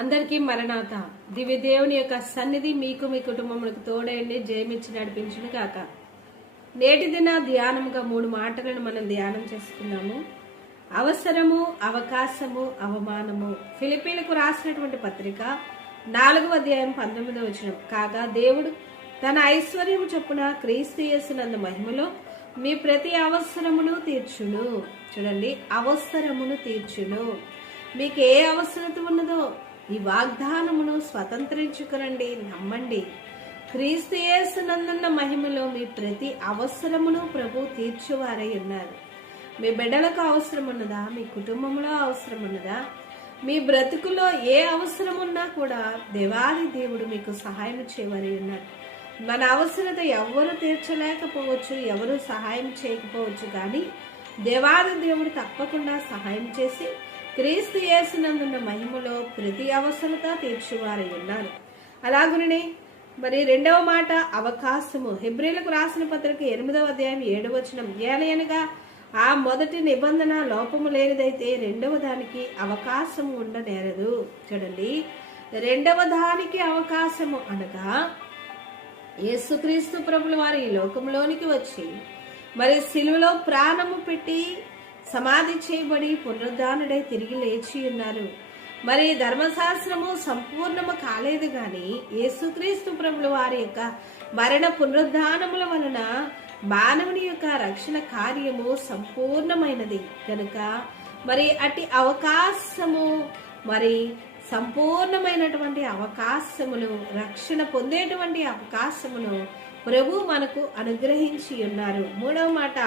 అందరికీ మరణాత. దివ్య దేవుని యొక్క సన్నిధి మీకు మీ కుటుంబములకు తోడయండి జయమిచ్చి నడిపించును కాక నేటి దిన ధ్యానముగా మూడు మాటలను మనం ధ్యానం చేసుకున్నాము అవసరము అవకాశము అవమానము. ఫిలిపీన్కు రాసినటువంటి పత్రిక నాలుగవ అధ్యాయం పంతొమ్మిదవ వచనం. కాగా దేవుడు తన ఐశ్వర్యము చొప్పున క్రీస్తు యేసునందు మహిమలో మీ ప్రతి అవసరమును తీర్చును. చూడండి అవసరమును తీర్చును. మీకు ఏ అవసరత ఉన్నదో ఈ వాగ్దానమును స్వతంత్రించుకునండి నమ్మండి. క్రీస్తు యేసునందున్న మహిమలో మీ ప్రతి అవసరమును ప్రభు తీర్చువారై ఉన్నారు. మీ బిడ్డలకు అవసరం ఉన్నదా మీ కుటుంబంలో అవసరం ఉన్నదా మీ బ్రతుకులో ఏ అవసరం ఉన్నా కూడా దేవాది దేవుడు మీకు సహాయం చేయవరి ఉన్నాడు. మన అవసరత ఎవరు తీర్చలేకపోవచ్చు ఎవరు సహాయం చేయకపోవచ్చు కానీ దేవాది దేవుడు తప్పకుండా సహాయం చేసి క్రీస్తు యేసునందున్న మహిమలో ప్రతి అవసరత తీర్చువారై ఉన్నారు అలాగుననే మరి రెండవ మాట అవకాశము. హెబ్రిలకు రాసిన పత్రిక ఎనిమిదవ అధ్యాయం ఏడవ వచనం. ఏలయనగా ఆ మొదటి నిబంధన లోపము లేనిదైతే రెండవ దానికి అవకాశం ఉండనేరదు. చూడండి. రెండవ దానికి అవకాశము అనగా యేసుక్రీస్తు ప్రభుల వారు ఈ లోకంలోనికి వచ్చి మరి సిలువలో ప్రాణము పెట్టి సమాధి చేయబడి పునరుద్ధానుడై తిరిగి లేచి ఉన్నారు. మరి ధర్మశాస్త్రము సంపూర్ణము కాలేదు కానీ యేసుక్రీస్తు ప్రభులు వారి యొక్క మరణ పునరుద్ధానముల వలన మానవుని యొక్క రక్షణ కార్యము సంపూర్ణమైనది. కనుక మరి అట్టి అవకాశము మరి సంపూర్ణమైనటువంటి అవకాశమును రక్షణ పొందేటువంటి అవకాశమును ప్రభు మనకు అనుగ్రహించి ఉన్నారు. మూడవ మాట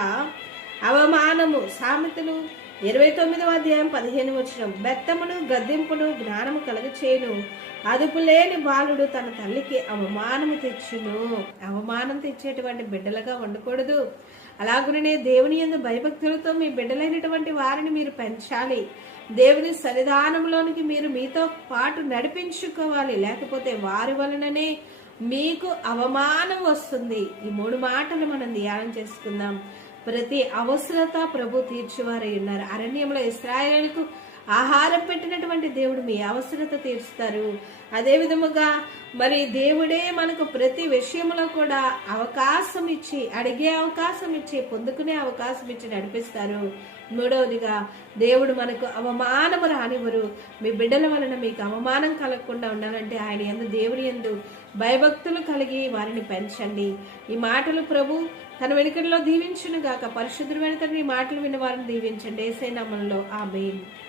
అవమానము. సామెతలు ఇరవై తొమ్మిదవ అధ్యాయం పదిహేను వచ్చిన బెత్తమును గద్దెంపును జ్ఞానము కలగచేయును. అదుపు లేని బాలుడు తన తల్లికి అవమానము తెచ్చును. అవమానం తెచ్చేటువంటి బిడ్డలుగా ఉండకూడదు. అలాగునే దేవుని ఎందు భయభక్తులతో మీ బిడ్డలైనటువంటి వారిని మీరు పెంచాలి. దేవుని సన్నిధానంలోనికి మీరు మీతో పాటు నడిపించుకోవాలి. లేకపోతే వారి వలననే మీకు అవమానం వస్తుంది. ఈ మూడు మాటలు మనం ధ్యానం చేసుకుందాం. ప్రతి అవసరత ప్రభు తీర్చివారై ఉన్నారు. అరణ్యంలో ఇస్రాయేల్కు ఆహారం పెట్టినటువంటి దేవుడు మీ అవసరత తీరుస్తారు. అదే విధముగా మరి దేవుడే మనకు ప్రతి విషయంలో కూడా అవకాశం ఇచ్చి అడిగే అవకాశం ఇచ్చి పొందుకునే అవకాశం ఇచ్చి నడిపిస్తారు. మూడవదిగా దేవుడు మనకు అవమానము రానివ్వరు. మీ బిడ్డల వలన మీకు అవమానం కలగకుండా ఉండాలంటే ఆయన ఎందు దేవుడి ఎందు భయభక్తులు కలిగి వారిని పెంచండి. ఈ మాటలు ప్రభు తన వెనుకల్లో దీవించును గాక పరిశుద్ధుడు వెనుక ఈ మాటలు విన్న వారిని దీవించండి. ఏసైనామంలో ఆ ఆమెన్.